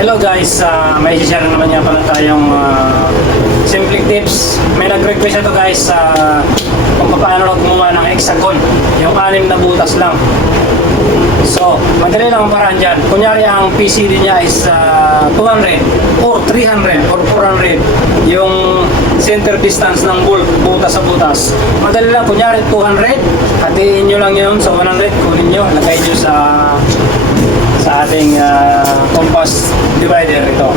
Hello guys, may share naman nga pala tayong simple tips. May nag-request ito guys kung paano gumawa ng hexagon, yung 6 na butas lang. So, madali lang ang paraan dyan. Kunyari ang PCD niya is 200 or 300 or 400 yung center distance ng butas sa butas. Madali lang, kunyari 200, hatiin nyo lang yun sa 100, kunin nyo, lagay nyo sa ating compass divider ito.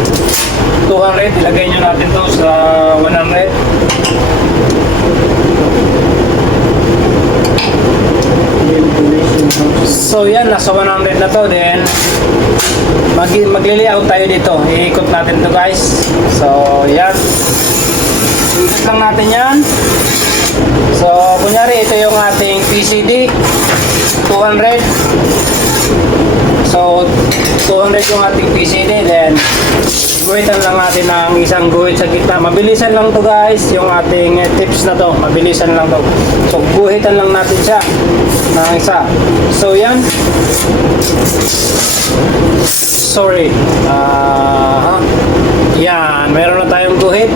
200, ilagay nyo natin to sa 100. So yan, nasa 100 na to. Then magli-layout tayo dito. Iikot natin to guys. So yan, ikot lang natin yan. So kunyari ito yung ating PCD 200. So 200 yung ating PCD. Then guhitan lang natin ng isang guhit sa gitna. Mabilisan lang to guys, yung ating tips na to. Mabilisan lang to. So guhitan lang natin siya ng isa. So yan. Sorry. Yan, meron na tayong guhit.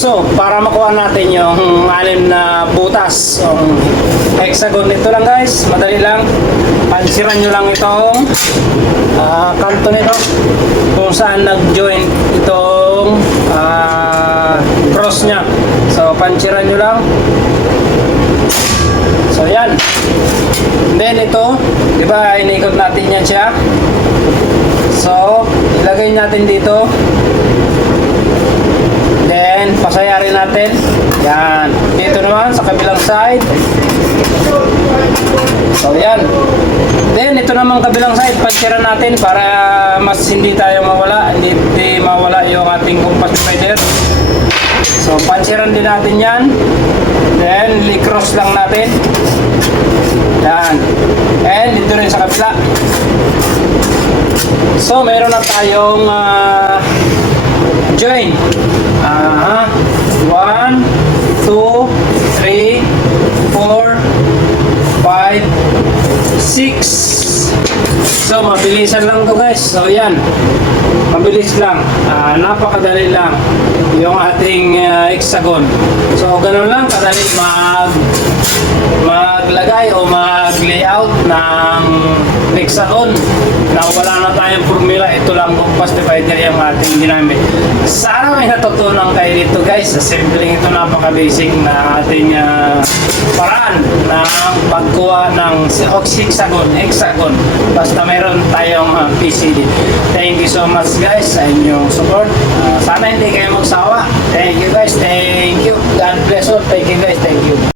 So, para makuha natin yung 6 na butas, hexagon, ito lang guys, madali lang. Pansiran nyo lang itong kanto nito kung saan nag-join itong cross nya. So, pansiran nyo lang. So, yan. Then, ito, di ba, inikot natin yan siya. So, ilagay natin dito. Then, pasayarin natin. Yan. Dito naman, sa kabilang side. So, yan. Then, ito naman kabilang side, pansiran natin para mas hindi tayo mawala. Hindi mawala yung ating compass divider. So, pansiran din natin yan. Then, i-cross lang natin. Yan. And, dito rin sa kabila. So, meron na tayong join. 1, 2, 3, 4, 5, 6. So, mabilisan lang to guys. So, yan. Mabilis lang. Napakadali lang yung ating hexagon. So, ganun lang. Kadali maglagay o mag-layout ng hexagon na wala na tayong formula. Ito lang compass divider yung ating ginamit. Sana may natutunan kayo dito guys. Sa simpleng ito, napaka-basic na ating paraan ng pagkuha ng hexagon. Basta meron tayong PCD. Thank you so much guys sa inyong support. Sana hindi kayo magsawa. Thank you guys.